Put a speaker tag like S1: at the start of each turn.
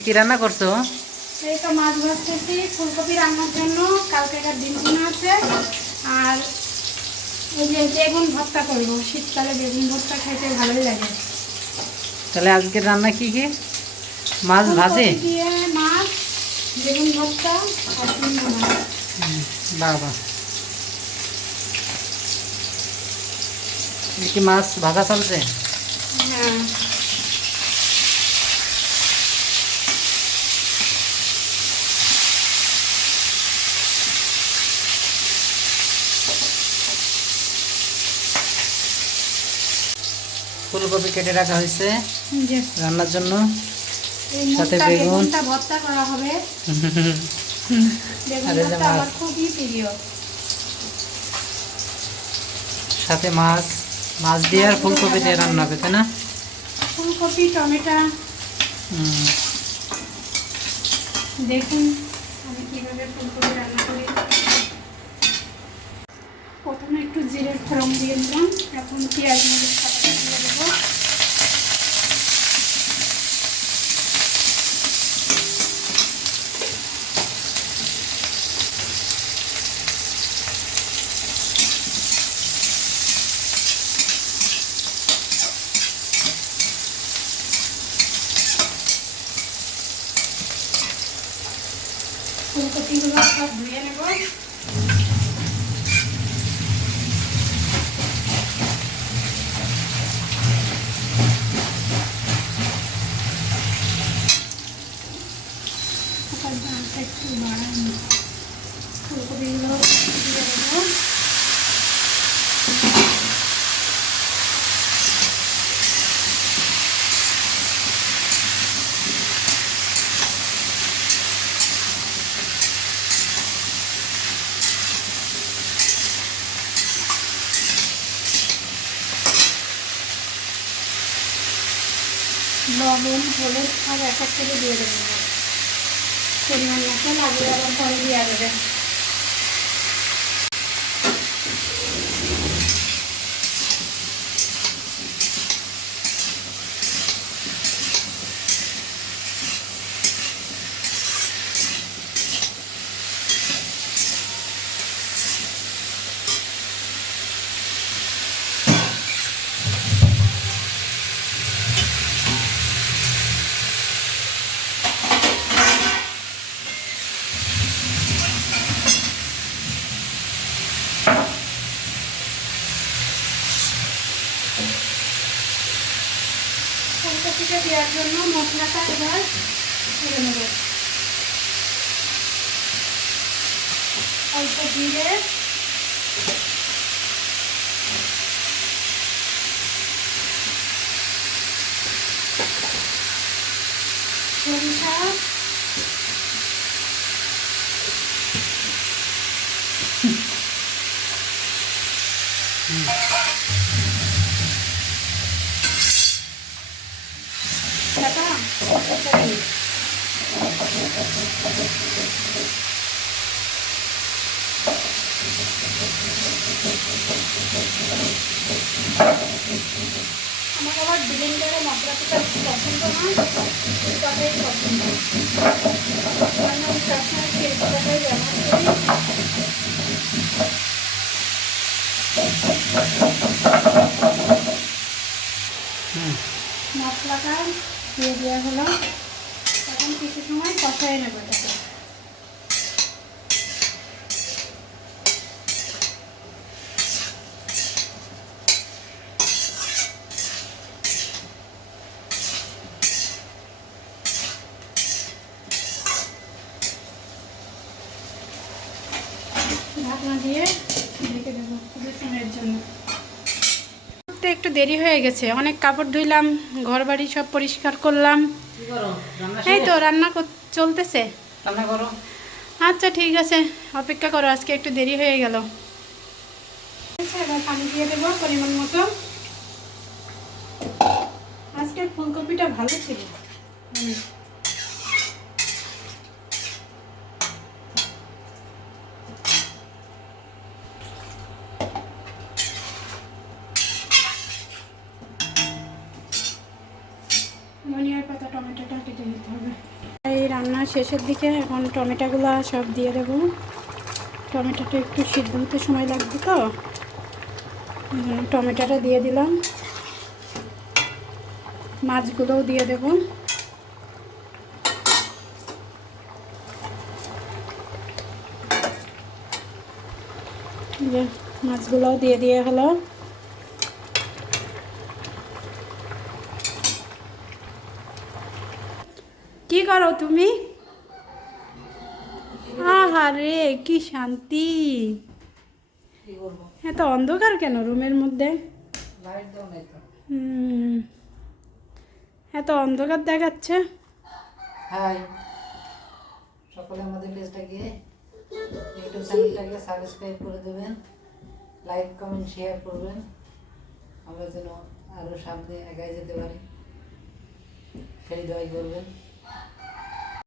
S1: কি রান্না করছ?
S2: এই তো মাছ ভাজতেছি ফুলকপি রান্নার জন্য। কালকেকার ডিম ভুনা আছে। আর এই যে বেগুন ভর্তা করব। শীতকালে বেগুন ভর্তা খাইতে ভালোই লাগে।
S1: তাহলে আজকের রান্না কি কি? মাছ ভাজে?
S2: মাছ বেগুন ভর্তা আর
S1: বাবা কি মাছ ভাজা চলছে?
S2: হ্যাঁ।
S1: ফুলকপি কেটে রাখা হয়েছে। রান্নার জন্য। সাথে বেগুন।
S2: ভর্তা করা হবে। খুবই প্রিয়।
S1: সাথে মাছ। মাছ দিয়ে আর ফুলকপি দিয়ে রান্না হবে তাই না?
S2: ফুলকপি টমেটো। দেখুন আমি কীভাবে ফুলকপি রান্না করি। প্রথমে একটু জিরের ফোড়ন দিয়ে দিলাম। এখন পেঁয়াজ মরিচ কাটা দিয়ে দেবো। ফুলকপিগুলো সব ধুয়ে নেব। লবণ, হলুদ সব এক এক করে দিয়ে দেবেন পরিমাণ মতো লাগিয়ে আবার পরে দিয়ে যাবে ফুলকপিটা দেওয়ার জন্য মশলাটা এবার দিয়ে নেব অল্প জিরে সরিষা টাকা আমার আবার ব্লেন্ডারে মশলাটা পছন্দ নয় তবেই পছন্দ কারণ আমি সবসময় ব্যবহার করি। মশলাটা দিয়ে দেওয়া হলো। এখন কিছু সময় কষাই নেব এটাকে। ঢাকনা দিয়ে ঢেকে দেবো কিছু সময়ের জন্য। একটু দেরি হয়ে গেছে। অনেক কাপড় ধুইলাম ঘর বাড়ি সব পরিষ্কার করলাম। এই তো রান্না চলতেছে।
S1: রান্না করো।
S2: আচ্ছা ঠিক আছে। অপেক্ষা করো আজকে একটু দেরি হয়ে গেল। এবার পানি দিয়ে দেবো পরিমাণ মতো। আজকের ফুলকপিটা ভালো ছিল। ধনিয়ার পাতা, টমেটোটা কেটে নিতে হবে। এই রান্নার শেষের দিকে এখন টমেটোগুলো সব দিয়ে দেবো। টমেটোটা একটু সিদ্ধ হতে সময় লাগবে তো? টমেটোটা দিয়ে দিলাম। মাছগুলোও দিয়ে দেব। মাছগুলোও দিয়ে দিয়ে হলো। কি করো তুমি? আহারে, কি শান্তি।
S1: করব
S2: এত অন্ধকার কেন রুমের মধ্যে?
S1: নাই তো
S2: অন্ধকার দেখাচ্ছে।
S1: সকলে আমাদের পেজটা গিয়ে ইউটিউব চ্যানেলটাকে সাবস্ক্রাইব করে দেবেন লাইক কমেন্ট শেয়ার করবেন। আমরা যেন আরও সামনে এগিয়ে যেতে পারি। সেই দোয়াই করবেন।